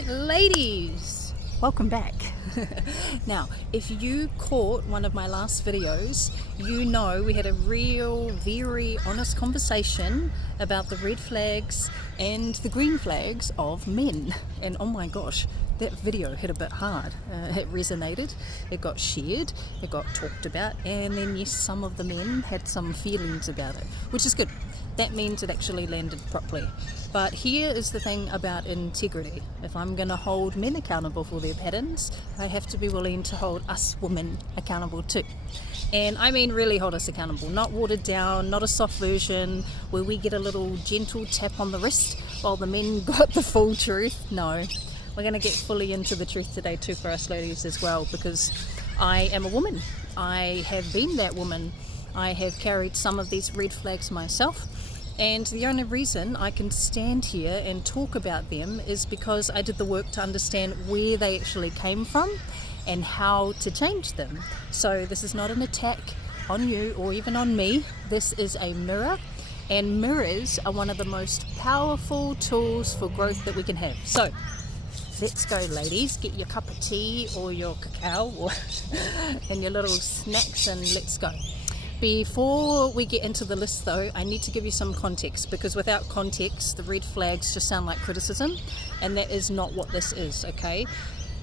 Alright ladies, welcome back. Now, if you caught one of my last videos, you know we had a very honest conversation about the red flags and the green flags of men. And oh my gosh, that video hit a bit hard. It resonated, it got shared, it got talked about, and then yes, some of the men had some feelings about it, which is good. That means it actually landed properly. But here is the thing about integrity. If I'm going to hold men accountable for their patterns, I have to be willing to hold us women accountable too. And I mean really hold us accountable, not watered down, not a soft version where we get a little gentle tap on the wrist while the men got the full truth. No, we're going to get fully into the truth today too for us ladies as well, because I am a woman. I have been that woman. I have carried some of these red flags myself. And the only reason I can stand here and talk about them is because I did the work to understand where they actually came from and how to change them. So this is not an attack on you or even on me. This is a mirror, and mirrors are one of the most powerful tools for growth that we can have. So let's go ladies, get your cup of tea or your cacao and your little snacks and let's go. Before we get into the list though, I need to give you some context, because without context, the red flags just sound like criticism, and that is not what this is, okay?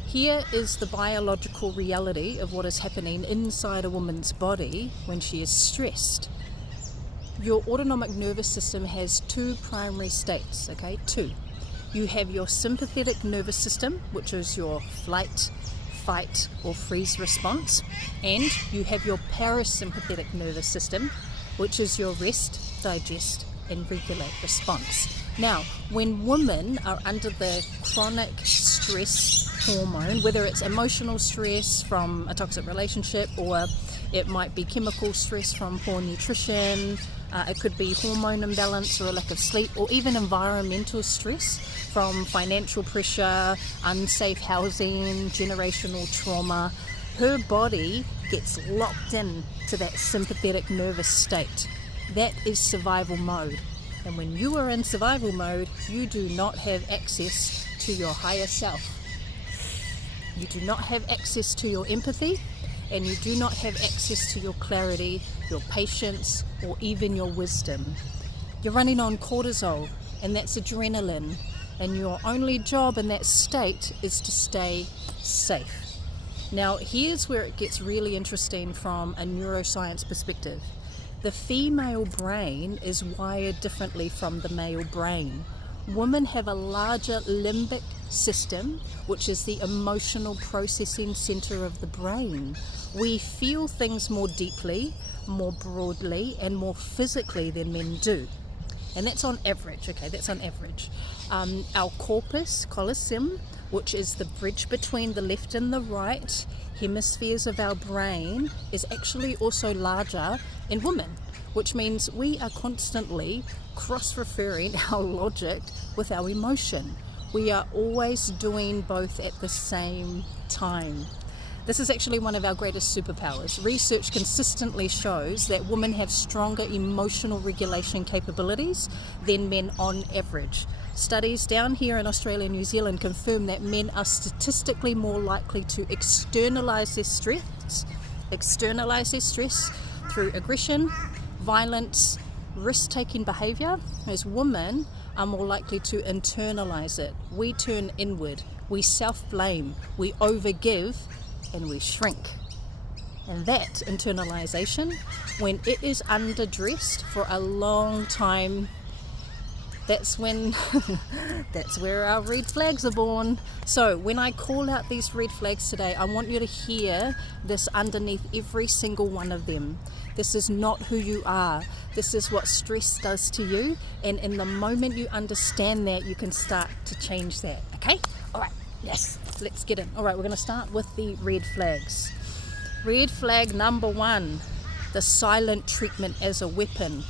Here is the biological reality of what is happening inside a woman's body when she is stressed. Your autonomic nervous system has two primary states, okay? Two. You have your sympathetic nervous system, which is your flight, fight or freeze response, and you have your parasympathetic nervous system, which is your rest, digest and regulate response. Now, when women are under the chronic stress hormone, whether it's emotional stress from a toxic relationship, or it might be chemical stress from poor nutrition, it could be hormone imbalance or a lack of sleep, or even environmental stress from financial pressure, unsafe housing, generational trauma, her body gets locked in to that sympathetic nervous state. That is survival mode. And when you are in survival mode, you do not have access to your higher self. You do not have access to your empathy, and you do not have access to your clarity, your patience, or even your wisdom. You're running on cortisol, and that's adrenaline, and your only job in that state is to stay safe. Now, here's where it gets really interesting from a neuroscience perspective. The female brain is wired differently from the male brain. Women have a larger limbic system, which is the emotional processing center of the brain. We feel things more deeply, more broadly, and more physically than men do. And that's on average, okay, that's on average. Our corpus callosum, which is the bridge between the left and the right hemispheres of our brain, is actually also larger in women, which means we are constantly cross-referring our logic with our emotion. We are always doing both at the same time. This is actually one of our greatest superpowers. Research consistently shows that women have stronger emotional regulation capabilities than men on average. Studies down here in Australia and New Zealand confirm that men are statistically more likely to externalize their stress through aggression, violence, risk-taking behavior, as women are more likely to internalize it. We turn inward, we self-blame, we overgive, and we shrink. And that internalization, when it is underdressed for a long time, that's when that's where our red flags are born. So when I call out these red flags today, I want you to hear this underneath every single one of them. This is not who you are. This is what stress does to you, and in the moment you understand that, you can start to change that. Okay? All right. Yes, let's get in. All right, we're going to start with the red flags. Red flag number 1, the silent treatment as a weapon.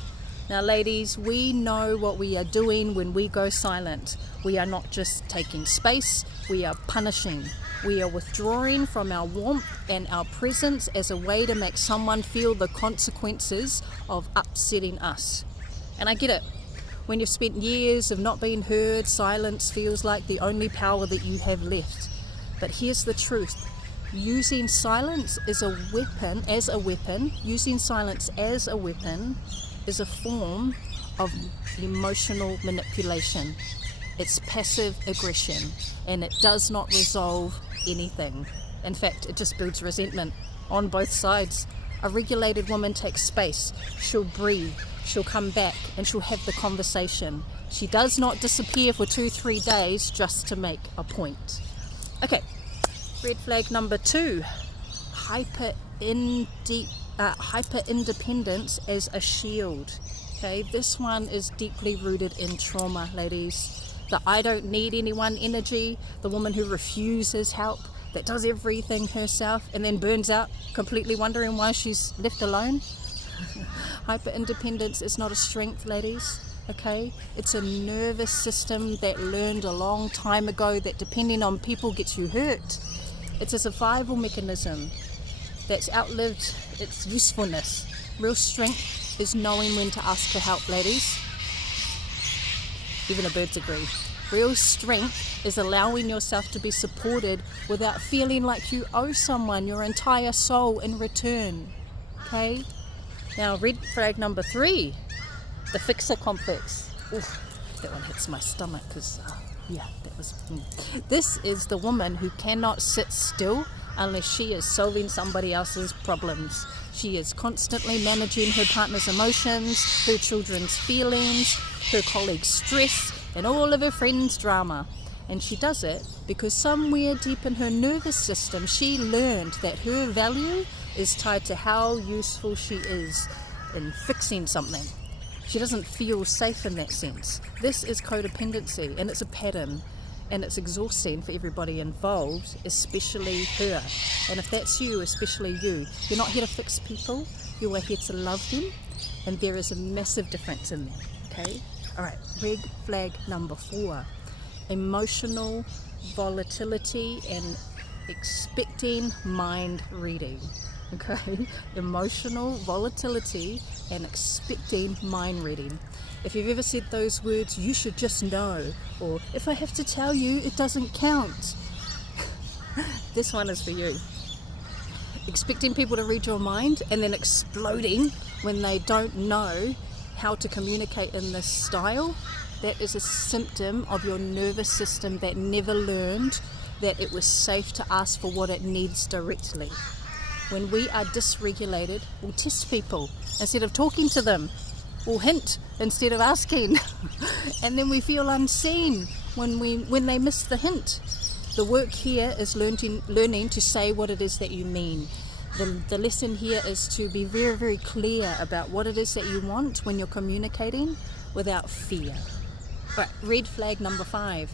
Now ladies, we know what we are doing when we go silent. We are not just taking space, we are punishing. We are withdrawing from our warmth and our presence as a way to make someone feel the consequences of upsetting us. And I get it. When you've spent years of not being heard, silence feels like the only power that you have left. But here's the truth. Using silence as a weapon, using silence as a weapon is a form of emotional manipulation. It's passive aggression, and it does not resolve anything. In fact, it just builds resentment on both sides. A regulated woman takes space. She'll breathe, she'll come back, and she'll have the conversation. She does not disappear for 2-3 days just to make a point. Okay, red flag number 2, hyper-independence as a shield. Okay, this one is deeply rooted in trauma, ladies. The I don't need anyone energy, the woman who refuses help, that does everything herself and then burns out completely wondering why she's left alone. Hyper-independence is not a strength, ladies. Okay, it's a nervous system that learned a long time ago that depending on people gets you hurt. It's a survival mechanism that's outlived its usefulness. Real strength is knowing when to ask for help, ladies. Even the birds agree. Real strength is allowing yourself to be supported without feeling like you owe someone your entire soul in return. Okay? Now, red flag number 3, the fixer complex. Oof, that one hits my stomach because, This is the woman who cannot sit still unless she is solving somebody else's problems. She is constantly managing her partner's emotions, her children's feelings, her colleagues' stress, and all of her friends' drama. And she does it because somewhere deep in her nervous system, she learned that her value is tied to how useful she is in fixing something. She doesn't feel safe in that sense. This is codependency, and it's a pattern, and it's exhausting for everybody involved, especially her. And if that's you, especially you, you're not here to fix people, you are here to love them, and there is a massive difference in that, okay? All right, red flag number 4, emotional volatility and expecting mind reading. Okay, emotional volatility and expecting mind reading. If you've ever said those words, you should just know, or if I have to tell you, it doesn't count. This one is for you. Expecting people to read your mind and then exploding when they don't know how to communicate in this style, that is a symptom of your nervous system that never learned that it was safe to ask for what it needs directly. When we are dysregulated, we'll test people instead of talking to them. We'll hint instead of asking. And then we feel unseen when they miss the hint. The work here is learning to say what it is that you mean. The lesson here is to be very, very clear about what it is that you want when you're communicating without fear. Right, red flag number 5,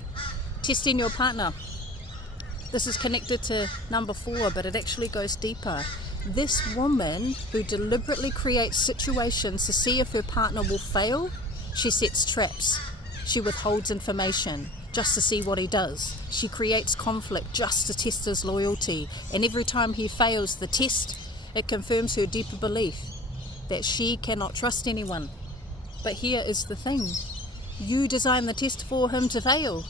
testing your partner. This is connected to number 4, but it actually goes deeper. This woman who deliberately creates situations to see if her partner will fail, she sets traps. She withholds information just to see what he does. She creates conflict just to test his loyalty. And every time he fails the test, it confirms her deeper belief that she cannot trust anyone. But here is the thing. You designed the test for him to fail.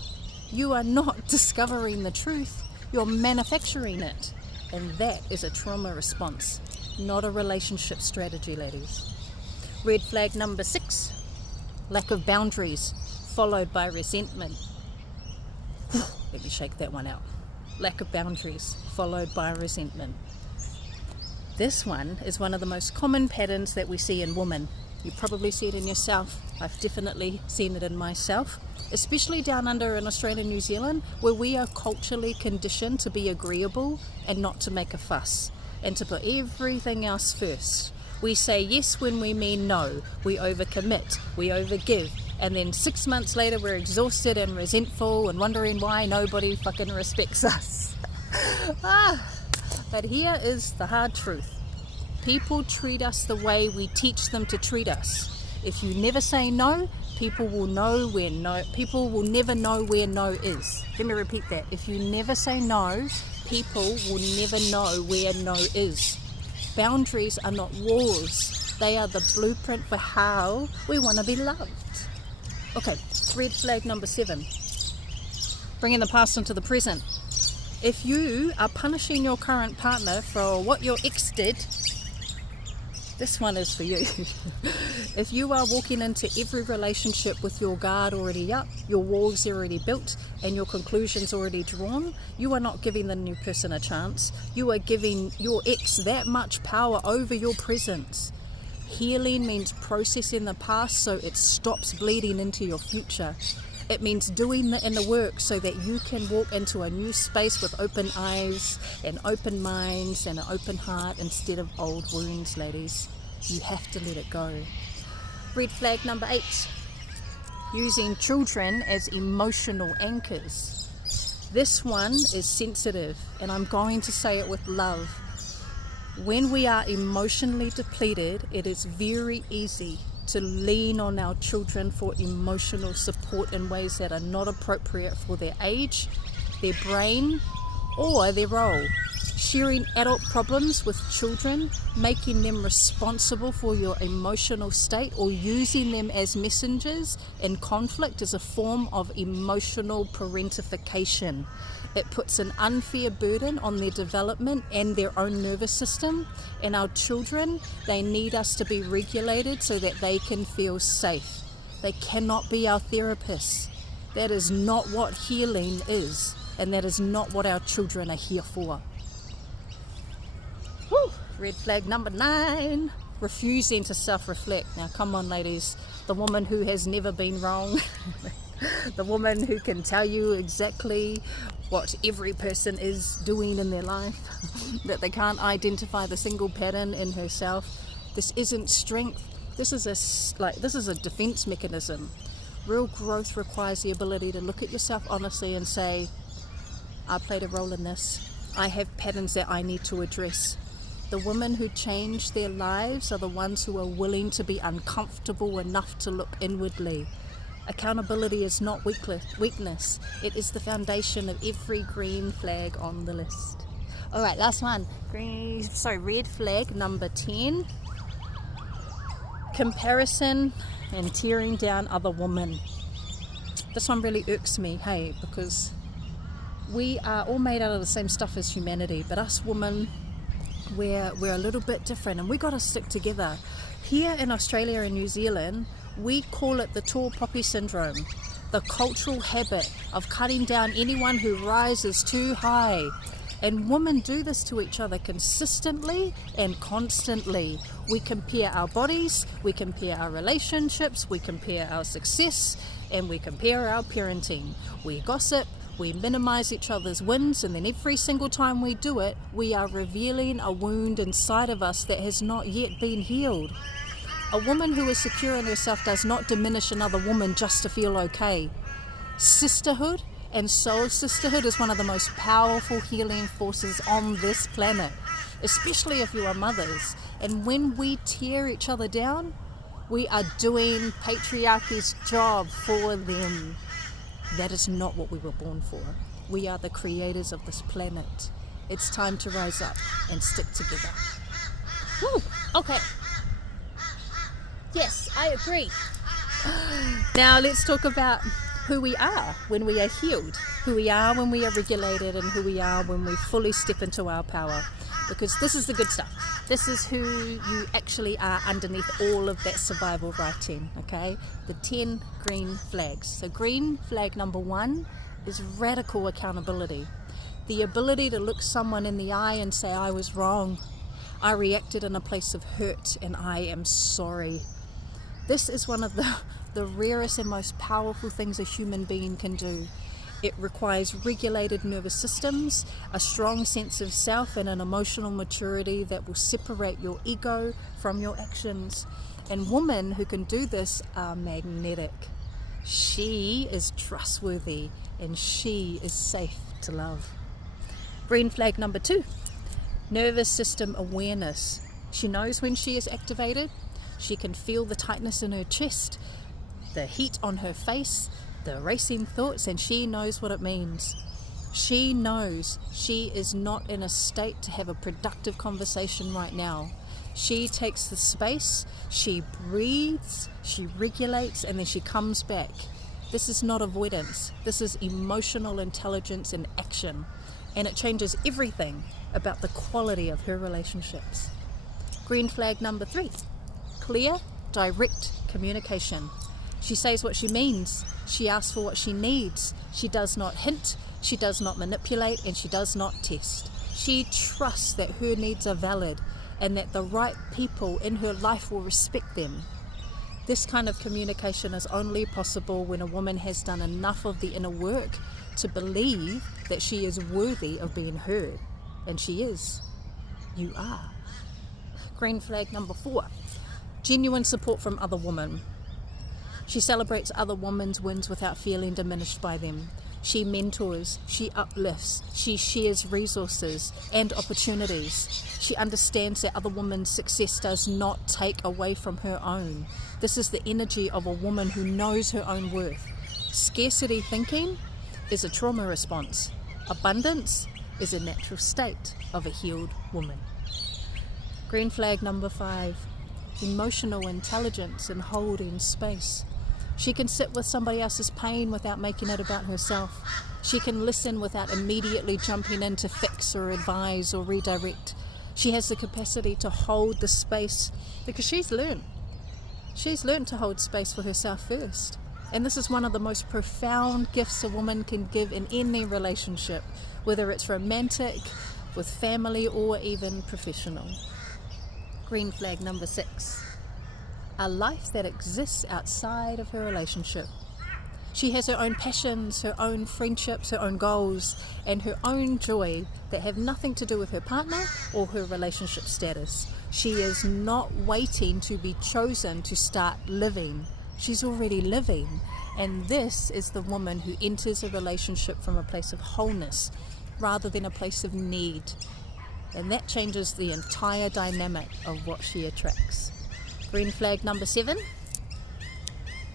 You are not discovering the truth. You're manufacturing it. And that is a trauma response, not a relationship strategy, ladies. Red flag number 6, lack of boundaries, followed by resentment. Let me shake that one out. Lack of boundaries, followed by resentment. This one is one of the most common patterns that we see in women. You probably see it in yourself. I've definitely seen it in myself, especially down under in Australia and New Zealand, where we are culturally conditioned to be agreeable and not to make a fuss, and to put everything else first. We say yes when we mean no. We overcommit, we overgive, and then 6 months later we're exhausted and resentful and wondering why nobody fucking respects us. But here is the hard truth. People treat us the way we teach them to treat us. If you never say no, people will never know where no is. Let me repeat that. If you never say no, people will never know where no is. Boundaries are not walls. They are the blueprint for how we want to be loved. Okay, red flag number 7. Bringing the past into the present. If you are punishing your current partner for what your ex did, this one is for you. If you are walking into every relationship with your guard already up, your walls already built, and your conclusions already drawn, you are not giving the new person a chance. You are giving your ex that much power over your present. Healing means processing the past so it stops bleeding into your future. It means doing the inner work so that you can walk into a new space with open eyes and open minds and an open heart instead of old wounds, ladies. You have to let it go. Red flag number 8. Using children as emotional anchors. This one is sensitive, and I'm going to say it with love. When we are emotionally depleted, it is very easy to lean on our children for emotional support in ways that are not appropriate for their age, their brain, or their role. Sharing adult problems with children, making them responsible for your emotional state, or using them as messengers in conflict is a form of emotional parentification. It puts an unfair burden on their development and their own nervous system. And our children, they need us to be regulated so that they can feel safe. They cannot be our therapists. That is not what healing is, and that is not what our children are here for. Woo! Red flag number 9. Refusing to self-reflect. Now come on, ladies. The woman who has never been wrong. The woman who can tell you exactly what every person is doing in their life, that they can't identify the single pattern in herself. This isn't strength. This is a defense mechanism. Real growth requires the ability to look at yourself honestly and say, I played a role in this. I have patterns that I need to address. The women who change their lives are the ones who are willing to be uncomfortable enough to look inwardly. Accountability is not weakness. It is the foundation of every green flag on the list. All right, last one. Red flag number 10. Comparison and tearing down other women. This one really irks me, hey, because we are all made out of the same stuff as humanity, but us women, we're a little bit different, and we got to stick together. Here in Australia and New Zealand, we call it the tall poppy syndrome, the cultural habit of cutting down anyone who rises too high. And women do this to each other consistently and constantly. We compare our bodies, we compare our relationships, we compare our success, and we compare our parenting. We gossip, we minimize each other's wins, and then every single time we do it, we are revealing a wound inside of us that has not yet been healed. A woman who is secure in herself does not diminish another woman just to feel okay. Sisterhood and soul sisterhood is one of the most powerful healing forces on this planet, especially if you are mothers. And when we tear each other down, we are doing patriarchy's job for them. That is not what we were born for. We are the creators of this planet. It's time to rise up and stick together. Woo! Okay. Yes, I agree. Now let's talk about who we are when we are healed, who we are when we are regulated, and who we are when we fully step into our power. Because this is the good stuff. This is who you actually are underneath all of that survival writing, okay? The 10 green flags. So green flag number 1 is radical accountability. The ability to look someone in the eye and say, I was wrong. I reacted in a place of hurt and I am sorry. This is one of the rarest and most powerful things a human being can do. It requires regulated nervous systems, a strong sense of self, and an emotional maturity that will separate your ego from your actions. And women who can do this are magnetic. She is trustworthy and she is safe to love. Green flag number 2, nervous system awareness. She knows when she is activated. She can feel the tightness in her chest, the heat on her face, the racing thoughts, and she knows what it means. She knows she is not in a state to have a productive conversation right now. She takes the space, she breathes, she regulates, and then she comes back. This is not avoidance. This is emotional intelligence in action. And it changes everything about the quality of her relationships. Green flag number 3, clear, direct communication. She says what she means. She asks for what she needs. She does not hint. She does not manipulate, and she does not test. She trusts that her needs are valid and that the right people in her life will respect them. This kind of communication is only possible when a woman has done enough of the inner work to believe that she is worthy of being heard. And she is. You are. Green flag number 4, genuine support from other women. She celebrates other women's wins without feeling diminished by them. She mentors, she uplifts, she shares resources and opportunities. She understands that other women's success does not take away from her own. This is the energy of a woman who knows her own worth. Scarcity thinking is a trauma response. Abundance is a natural state of a healed woman. Green flag number 5, emotional intelligence and holding space. She can sit with somebody else's pain without making it about herself. She can listen without immediately jumping in to fix or advise or redirect. She has the capacity to hold the space because she's learned. She's learned to hold space for herself first. And this is one of the most profound gifts a woman can give in any relationship, whether it's romantic, with family, or even professional. Green flag number 6. A life that exists outside of her relationship. She has her own passions, her own friendships, her own goals, and her own joy that have nothing to do with her partner or her relationship status. She is not waiting to be chosen to start living. She's already living. And this is the woman who enters a relationship from a place of wholeness rather than a place of need. And that changes the entire dynamic of what she attracts. Green flag number 7,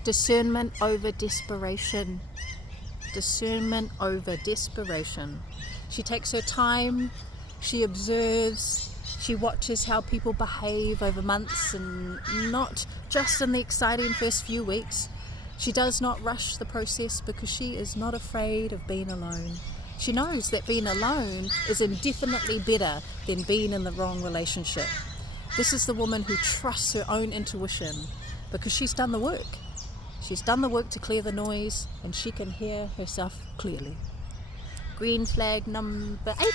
discernment over desperation. Discernment over desperation. She takes her time, she observes, she watches how people behave over months and not just in the exciting first few weeks. She does not rush the process because she is not afraid of being alone. She knows that being alone is indefinitely better than being in the wrong relationship. This is the woman who trusts her own intuition because she's done the work. She's done the work to clear the noise and she can hear herself clearly. Green flag number 8,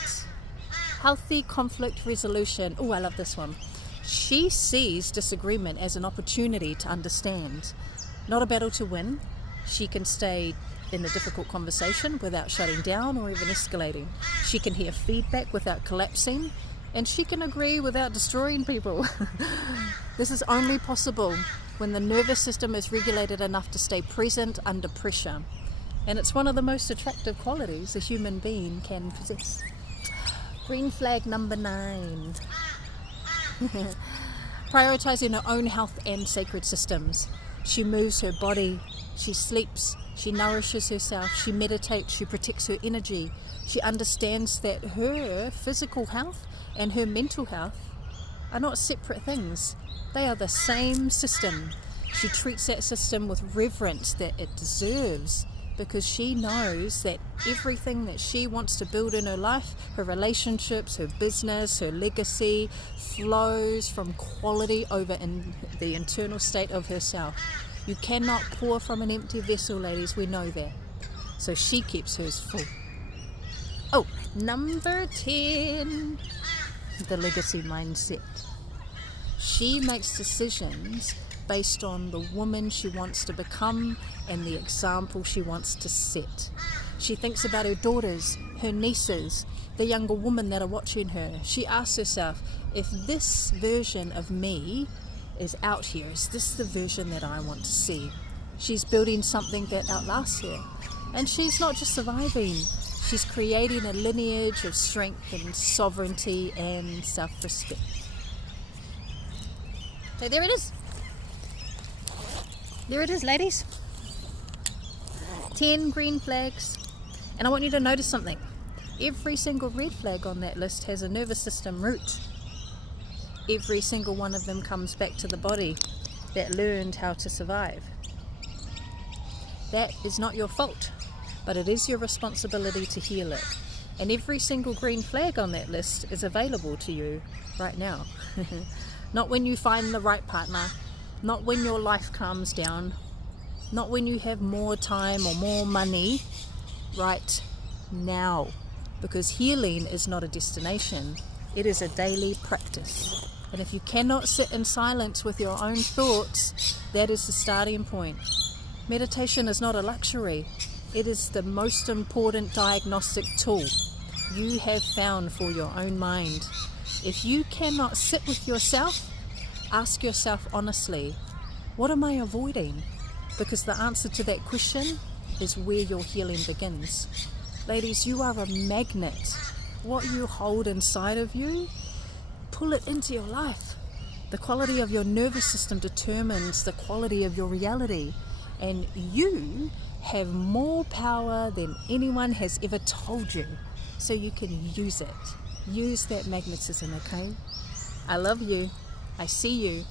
healthy conflict resolution. Oh, I love this one. She sees disagreement as an opportunity to understand, not a battle to win. She can stay in a difficult conversation without shutting down or even escalating. She can hear feedback without collapsing. And she can agree without destroying people. This is only possible when the nervous system is regulated enough to stay present under pressure. And it's one of the most attractive qualities a human being can possess. Green flag number 9. Prioritizing her own health and sacred systems. She moves her body, she sleeps, she nourishes herself, she meditates, she protects her energy. She understands that her physical health and her mental health are not separate things. They are the same system. She treats that system with reverence that it deserves because she knows that everything that she wants to build in her life, her relationships, her business, her legacy, flows from quality over in the internal state of herself. You cannot pour from an empty vessel, ladies, we know that. So she keeps hers full. Oh, number 10, the legacy mindset. She makes decisions based on the woman she wants to become and the example she wants to set. She thinks about her daughters, her nieces, the younger women that are watching her. She asks herself, if this version of me is out here, is this the version that I want to see? She's building something that outlasts her. And she's not just surviving, she's creating a lineage of strength and sovereignty and self-respect. So there it is. There it is, ladies. 10 green flags. And I want you to notice something. Every single red flag on that list has a nervous system root. every single one of them comes back to the body that learned how to survive. That is not your fault, but it is your responsibility to heal it. And every single green flag on that list is available to you right now. Not when you find the right partner, not when your life calms down, not when you have more time or more money, right now. Because healing is not a destination, it is a daily practice. And if you cannot sit in silence with your own thoughts, that is the starting point. Meditation is not a luxury. It is the most important diagnostic tool you have found for your own mind. If you cannot sit with yourself, ask yourself honestly, what am I avoiding? Because the answer to that question is where your healing begins. Ladies, you are a magnet. What you hold inside of you, pull it into your life. The quality of your nervous system determines the quality of your reality. And you have more power than anyone has ever told you. So you can use it. Use that magnetism, okay? I love you. I see you.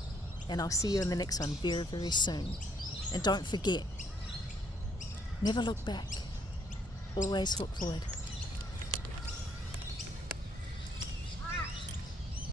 And I'll see you in the next one very, very soon. And don't forget, never look back. Always look forward.